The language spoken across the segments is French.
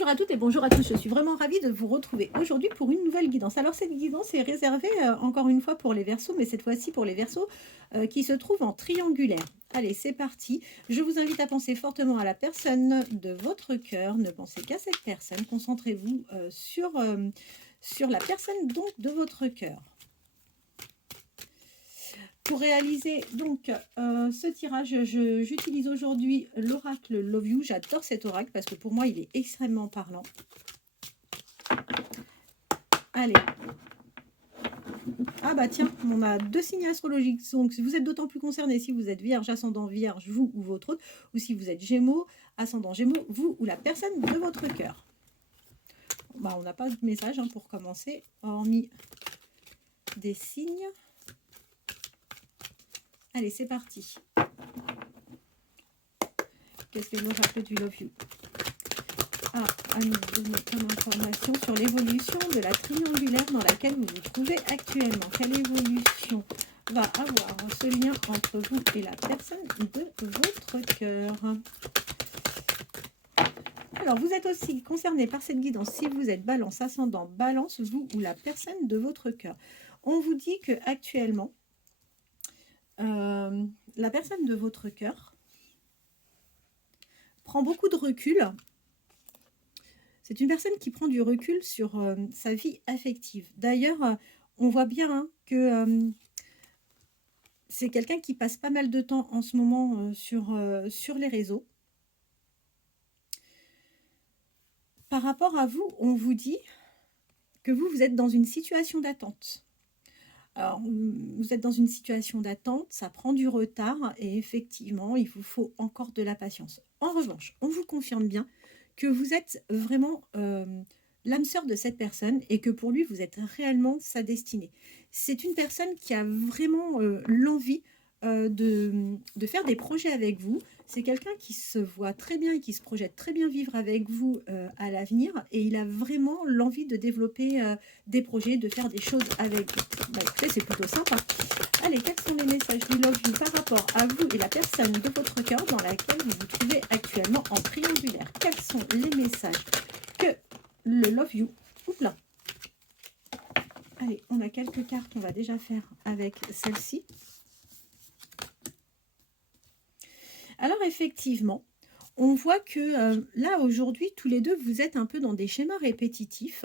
Bonjour à toutes et bonjour à tous, je suis vraiment ravie de vous retrouver aujourd'hui pour une nouvelle guidance. Alors cette guidance est réservée encore une fois pour les Verseaux, mais cette fois-ci pour les Verseaux qui se trouvent en triangulaire. Allez, c'est parti. Je vous invite à penser fortement à la personne de votre cœur. Ne pensez qu'à cette personne. Concentrez-vous sur la personne donc de votre cœur. Pour réaliser donc ce tirage, j'utilise aujourd'hui l'oracle Love You. J'adore cet oracle parce que pour moi, il est extrêmement parlant. Allez. Ah bah tiens, on a deux signes astrologiques. Donc si vous êtes d'autant plus concerné si vous êtes Vierge, ascendant Vierge, vous ou votre autre, ou si vous êtes Gémeaux, ascendant Gémeaux, vous ou la personne de votre cœur. Bah, on n'a pas de message hein, pour commencer, hormis des signes. Allez, c'est parti. Qu'est-ce que l'oracle du Love You a à nous donner comme information sur l'évolution de la triangulaire dans laquelle vous vous trouvez actuellement? Quelle évolution va avoir ce lien entre vous et la personne de votre cœur? Alors, vous êtes aussi concerné par cette guidance si vous êtes Balance, ascendant Balance, vous ou la personne de votre cœur. On vous dit que actuellement, la personne de votre cœur prend beaucoup de recul. C'est une personne qui prend du recul sur sa vie affective. D'ailleurs, on voit bien hein, que c'est quelqu'un qui passe pas mal de temps en ce moment sur les réseaux. Par rapport à vous, on vous dit que vous êtes dans une situation d'attente. Alors, vous êtes dans une situation d'attente, ça prend du retard et effectivement, il vous faut encore de la patience. En revanche, on vous confirme bien que vous êtes vraiment l'âme sœur de cette personne et que pour lui, vous êtes réellement sa destinée. C'est une personne qui a vraiment l'envie de faire des projets avec vous. C'est quelqu'un qui se voit très bien et qui se projette très bien vivre avec vous à l'avenir et il a vraiment l'envie de développer des projets, de faire des choses avec vous. Bah, écoutez, c'est plutôt sympa. Allez, quels sont les messages du Love You par rapport à vous et la personne de votre cœur dans laquelle vous vous trouvez actuellement en triangulaire? Quels sont les messages que le Love You... Oups là. Allez, on a quelques cartes, on va déjà faire avec celle-ci. Alors effectivement, on voit que là aujourd'hui, tous les deux, vous êtes un peu dans des schémas répétitifs,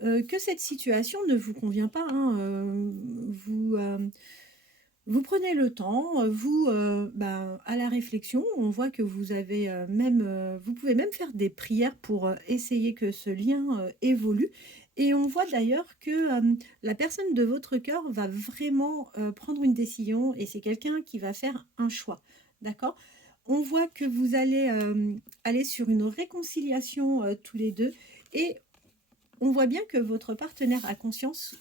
que cette situation ne vous convient pas. Hein, vous prenez le temps, vous, à la réflexion, on voit que vous avez vous pouvez même faire des prières pour essayer que ce lien évolue. Et on voit d'ailleurs que la personne de votre cœur va vraiment prendre une décision et c'est quelqu'un qui va faire un choix. D'accord? On voit que vous allez aller sur une réconciliation tous les deux et on voit bien que votre partenaire a conscience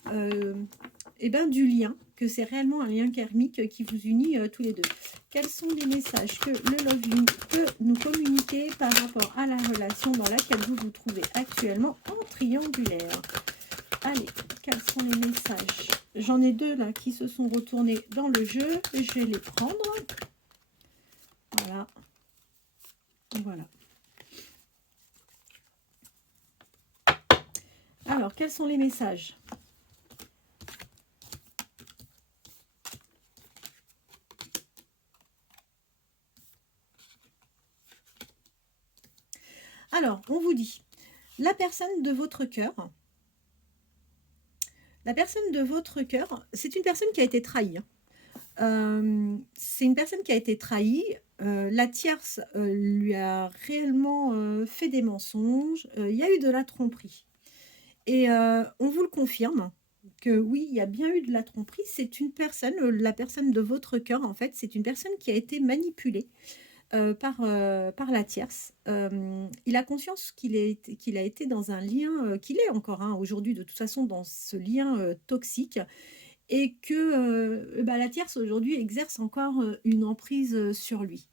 du lien, que c'est réellement un lien karmique qui vous unit tous les deux. Quels sont les messages que le Love You peut nous communiquer par rapport à la relation dans laquelle vous vous trouvez actuellement en triangulaire? Allez, quels sont les messages? J'en ai deux là qui se sont retournés dans le jeu. Je vais les prendre. Voilà. Voilà. Alors, quels sont les messages? Alors, on vous dit, la personne de votre cœur, c'est une personne qui a été trahie. C'est une personne qui a été trahie. La tierce lui a réellement fait des mensonges. Il y a eu de la tromperie. Et on vous le confirme que oui, il y a bien eu de la tromperie. C'est une personne, la personne de votre cœur, en fait, c'est une personne qui a été manipulée par la tierce. Il a conscience qu'il a été dans un lien, qu'il est encore hein, aujourd'hui de toute façon dans ce lien toxique et que la tierce aujourd'hui exerce encore une emprise sur lui.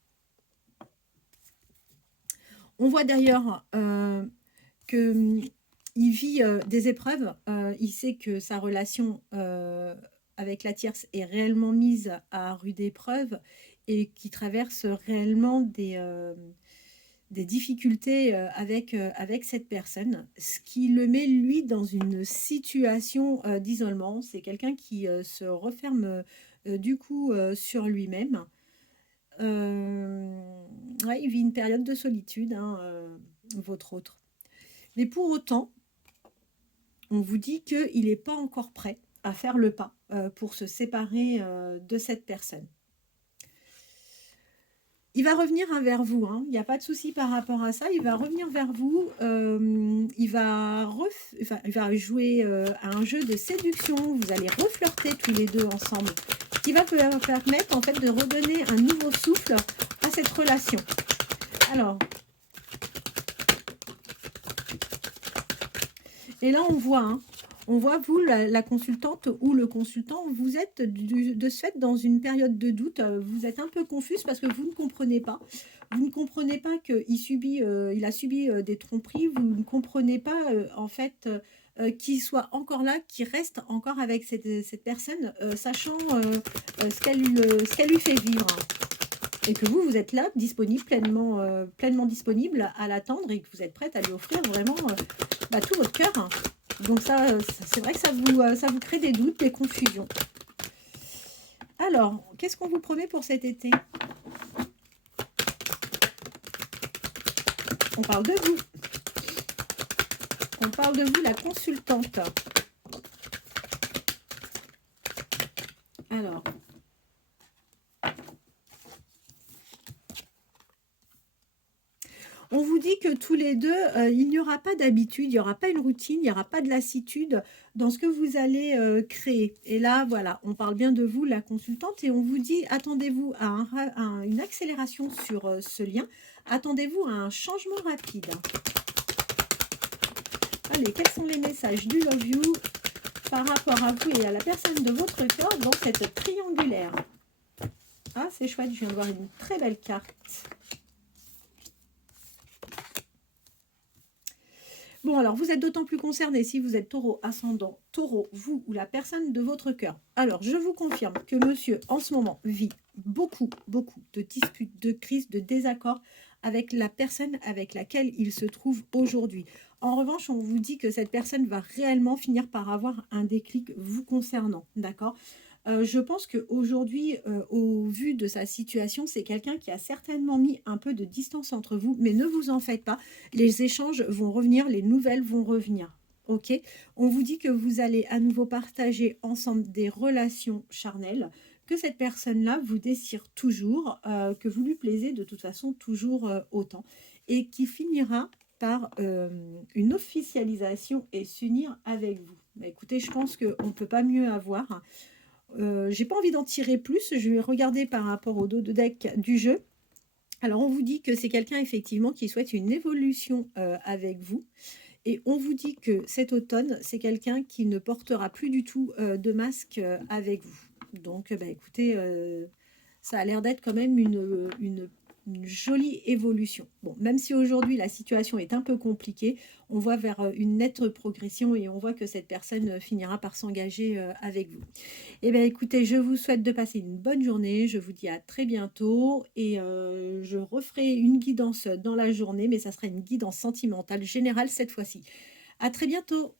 On voit d'ailleurs qu'il vit des épreuves, il sait que sa relation avec la tierce est réellement mise à rude épreuve et qui traverse réellement des difficultés avec cette personne, ce qui le met, lui, dans une situation d'isolement. C'est quelqu'un qui se referme du coup sur lui-même. Ouais, il vit une période de solitude, hein, votre autre. Mais pour autant, on vous dit qu'il n'est pas encore prêt à faire le pas pour se séparer de cette personne. Il va revenir hein, vers vous, hein. Il n'y a pas de souci par rapport à ça, il va revenir vers vous, il va jouer à un jeu de séduction, vous allez reflirter tous les deux ensemble, ce qui va vous permettre en fait de redonner un nouveau souffle à cette relation. Alors, et là on voit vous, la consultante ou le consultant, vous êtes de ce fait dans une période de doute, vous êtes un peu confuse parce que vous ne comprenez pas. Vous ne comprenez pas qu'il a subi des tromperies, vous ne comprenez pas en fait qu'il soit encore là, qu'il reste encore avec cette personne, sachant ce qu'elle lui fait vivre. Et que vous êtes là, disponible, pleinement disponible à l'attendre et que vous êtes prête à lui offrir vraiment tout votre cœur. Donc ça, c'est vrai que ça vous crée des doutes, des confusions. Alors, qu'est-ce qu'on vous promet pour cet été? On parle de vous. On parle de vous, la consultante. Alors, on vous dit que tous les deux, il n'y aura pas d'habitude, il n'y aura pas une routine, il n'y aura pas de lassitude dans ce que vous allez créer. Et là, voilà, on parle bien de vous, la consultante, et on vous dit, attendez-vous à une accélération sur ce lien, attendez-vous à un changement rapide. Allez, quels sont les messages du Love You par rapport à vous et à la personne de votre cœur dans cette triangulaire? Ah, c'est chouette, je viens de voir une très belle carte. Bon, alors, vous êtes d'autant plus concerné si vous êtes taureau, ascendant, taureau, vous ou la personne de votre cœur. Alors, je vous confirme que monsieur, en ce moment, vit beaucoup de disputes, de crises, de désaccords avec la personne avec laquelle il se trouve aujourd'hui. En revanche, on vous dit que cette personne va réellement finir par avoir un déclic vous concernant, d'accord ? Je pense qu'aujourd'hui, au vu de sa situation, c'est quelqu'un qui a certainement mis un peu de distance entre vous, mais ne vous en faites pas, les échanges vont revenir, les nouvelles vont revenir. Ok, on vous dit que vous allez à nouveau partager ensemble des relations charnelles, que cette personne-là vous désire toujours, que vous lui plaisez de toute façon toujours autant, et qui finira par une officialisation et s'unir avec vous. Bah, écoutez, je pense qu'on ne peut pas mieux avoir. J'ai pas envie d'en tirer plus, je vais regarder par rapport au dos de deck du jeu. Alors on vous dit que c'est quelqu'un effectivement qui souhaite une évolution avec vous. Et on vous dit que cet automne, c'est quelqu'un qui ne portera plus du tout de masque avec vous. Donc écoutez, ça a l'air d'être quand même une jolie évolution. Bon, même si aujourd'hui la situation est un peu compliquée, on voit vers une nette progression et on voit que cette personne finira par s'engager avec vous. Eh bien écoutez, je vous souhaite de passer une bonne journée, je vous dis à très bientôt et je referai une guidance dans la journée, mais ça sera une guidance sentimentale générale cette fois-ci. À très bientôt.